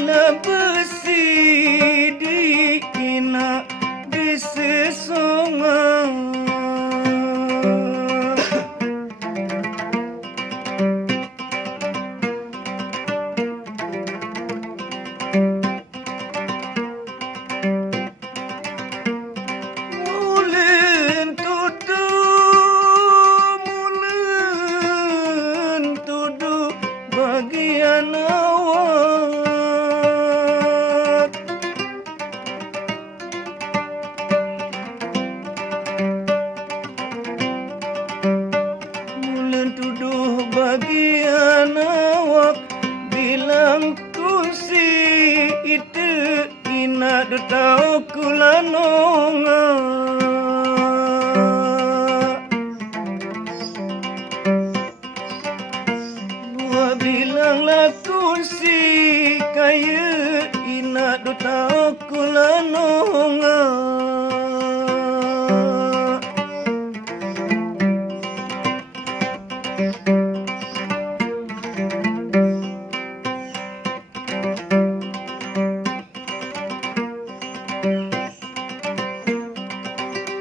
Bila besi diina disesongan bagian awak mulen tuduh bagian awak bilang kunci itu ina detau kulanonga bilanglah kunci kaya ina do tau kulanonga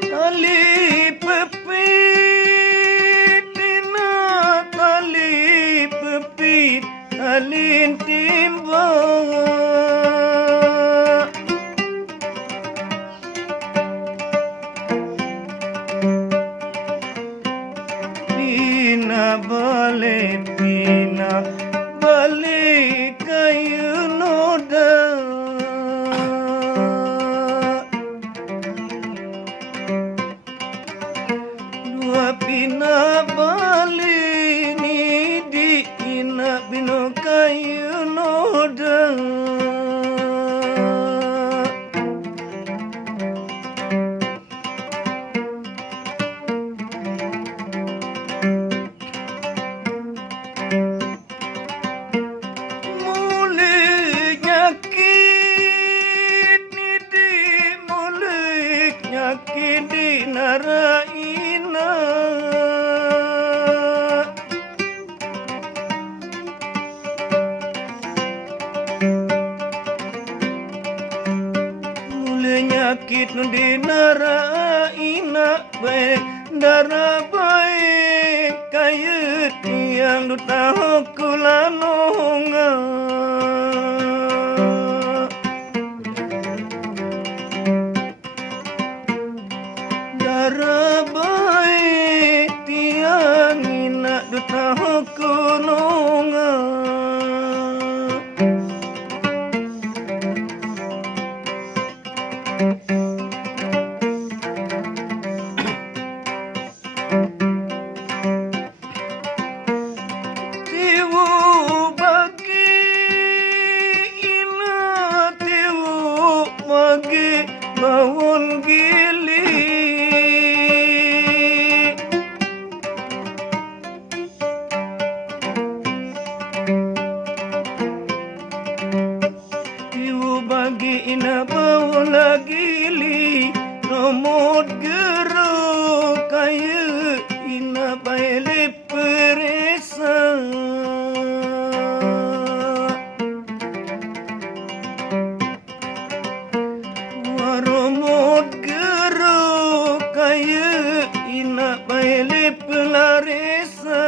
tali pepit tina tali pepit alin timba pina balik kayu noda dua pina balik ni di ina bino kayu noda kini naraina mulai nyakit di naraina baik darah baik kaya tiang duta kulanonga rabai tiang ina duta kunonga tiwu bagi ina tiwu bagi bawon gili bagi ina bawa lagi li nomor geru kaya ina baile peresa waromot geru kaya ina baile pelaresa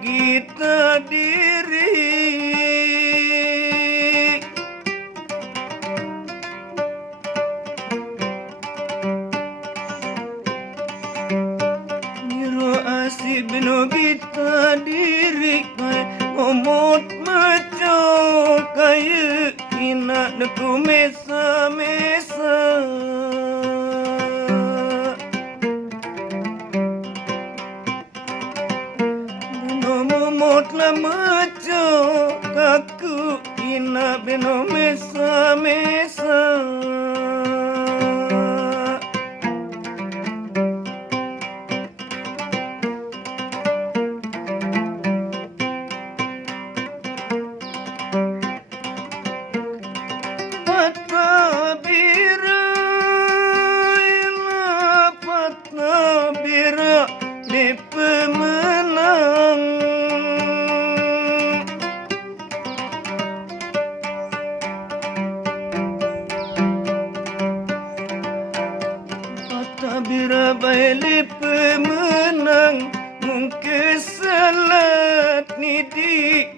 kita diri Niro asih bino kita diri omot maco kaya ina deku mesa-mesa Momotlah maco kaku ina beno mesa-mesa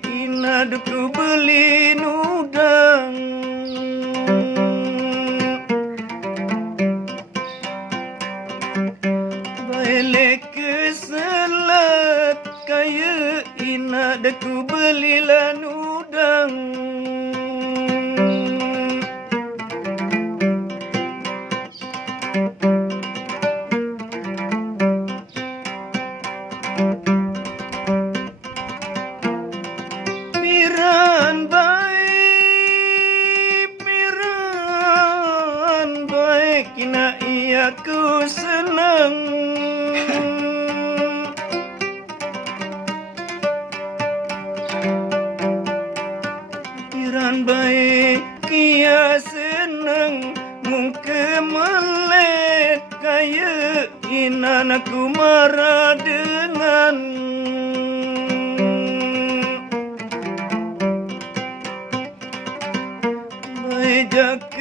inad ku beli nudang. Balik ke selat kaya inad ku belilah nudang. Piran baik kina ia ku senang. Piran baik ia senang muka melet kaya inan aku marah dengan. Jak